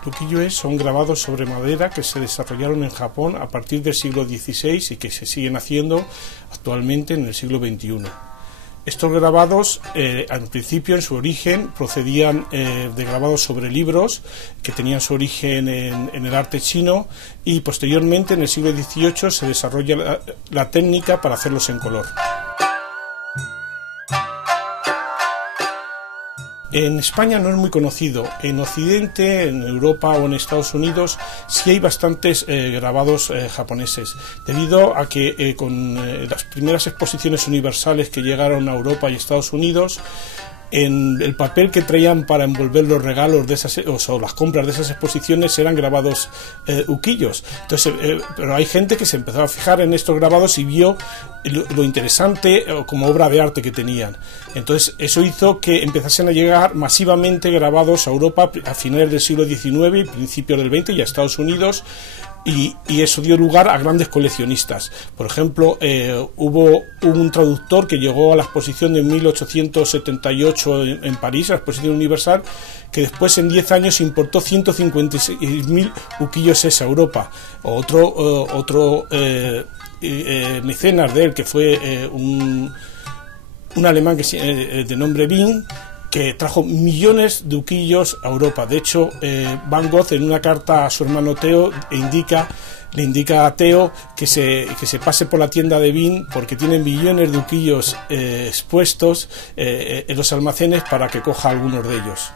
El ukiyo-e son grabados sobre madera que se desarrollaron en Japón a partir del siglo XVI y que se siguen haciendo actualmente en el siglo XXI. Estos grabados, al principio, en su origen, procedían de grabados sobre libros que tenían su origen en el arte chino, y posteriormente, en el siglo XVIII, se desarrolla la técnica para hacerlos en color. En España no es muy conocido. En Occidente, en Europa o en Estados Unidos sí hay bastantes grabados japoneses, debido a que con las primeras exposiciones universales que llegaron a Europa y Estados Unidos, en el papel que traían para envolver los regalos de esas, o las compras de esas exposiciones, eran grabados ukiyos. Entonces, pero hay gente que se empezó a fijar en estos grabados y vio lo interesante como obra de arte que tenían. Entonces, eso hizo que empezasen a llegar masivamente grabados a Europa a finales del siglo XIX y principios del XX, y a Estados Unidos. Y eso dio lugar a grandes coleccionistas. Por ejemplo, hubo un traductor que llegó a la exposición de 1878 en París, a la exposición universal, que después en 10 años importó 156.000 ukiyos-e a Europa. Otro mecenas de él, que fue un alemán de nombre Bing, que trajo millones de ukiyos a Europa. De hecho, Van Gogh, en una carta a su hermano Theo, le indica a Theo que se pase por la tienda de Bing, porque tienen millones de ukiyos expuestos en los almacenes, para que coja algunos de ellos.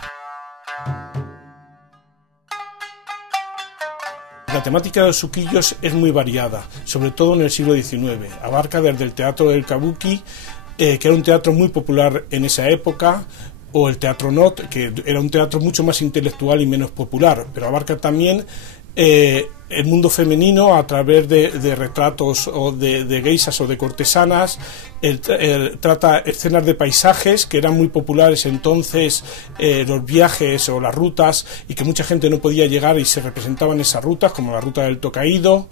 La temática de los ukiyos es muy variada, sobre todo en el siglo XIX. Abarca desde el teatro del kabuki, que era un teatro muy popular en esa época, o el teatro Not, que era un teatro mucho más intelectual y menos popular, pero abarca también el mundo femenino a través de retratos o de geishas o de cortesanas. Trata escenas de paisajes que eran muy populares entonces, los viajes o las rutas, y que mucha gente no podía llegar, y se representaban esas rutas, como la ruta del Tokaido.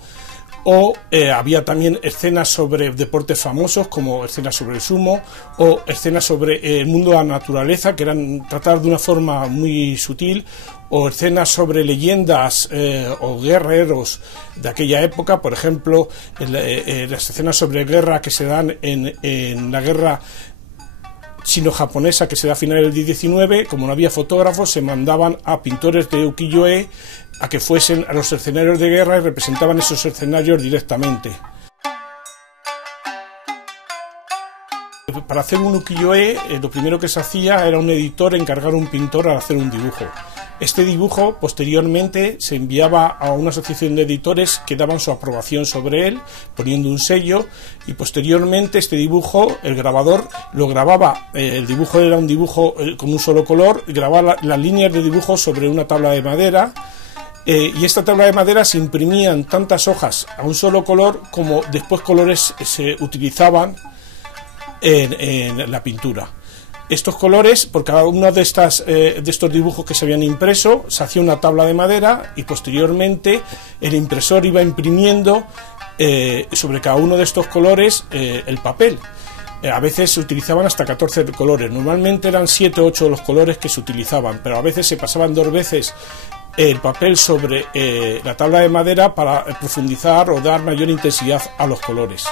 O había también escenas sobre deportes famosos, como escenas sobre el sumo, o escenas sobre el mundo de la naturaleza, que eran tratadas de una forma muy sutil, o escenas sobre leyendas o guerreros de aquella época. Por ejemplo, las escenas sobre guerra que se dan en la guerra chino-japonesa, que se da a finales del XIX. Como no había fotógrafos, se mandaban a pintores de ukiyo-e a que fuesen a los escenarios de guerra y representaban esos escenarios directamente. Para hacer un ukiyo-e, lo primero que se hacía era un editor encargar a un pintor a hacer un dibujo. Este dibujo posteriormente se enviaba a una asociación de editores que daban su aprobación sobre él, poniendo un sello, y posteriormente este dibujo, el grabador lo grababa. El dibujo era un dibujo con un solo color, grababa las líneas de dibujo sobre una tabla de madera, y esta tabla de madera se imprimían tantas hojas a un solo color como después colores se utilizaban en la pintura. Estos colores, por cada uno de estos dibujos que se habían impreso, se hacía una tabla de madera, y posteriormente el impresor iba imprimiendo sobre cada uno de estos colores el papel. A veces se utilizaban hasta 14 colores, normalmente eran 7 o 8 los colores que se utilizaban, pero a veces se pasaban 2 veces el papel sobre la tabla de madera para profundizar o dar mayor intensidad a los colores.